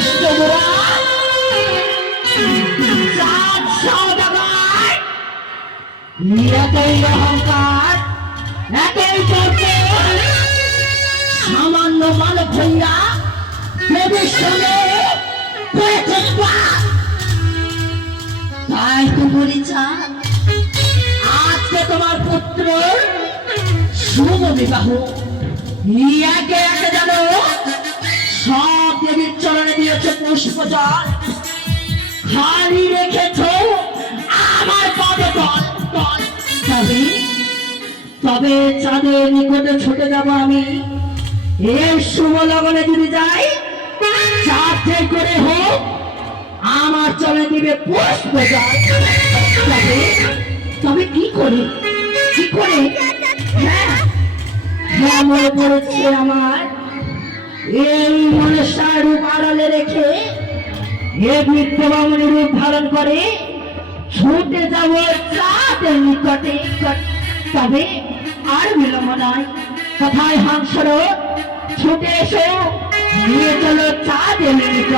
দুষ্ট গোরা চাঁদ সওদাগর এতই অহংকার এতই চলছে সামান্য মানব হইয়া দেবীর সঙ্গে করেছে পাপ। তাই তো বলি চাঁদ আজকে তোমার পুত্র শুভ বিবাহ একে একে জানো সব দেবীর চরণে দিয়েছে পুষ্পজল খালি রেখেছ আমার পদে তল তল। তবে তবে চাঁদের নিকটে ছুটে যাব আমি এই শুভ লগনে যদি যাই চাঁদে করে হোক আমার চলে দিবে পুষ্পজল। তবে তবে কি করে কি করে হ্যাঁ হ্যাঁ মনে পড়েছে আমার এই মনসার রূপ আড়ালে রেখে এ বিদ্যমামণি রূপ ধারণ করে ছুটে যাব চাঁদের নিকটে। তবে আর বিলম্ব নয় কোথায় হাংসর ছুটে এসো নিয়ে চলো চাঁদের নিকট।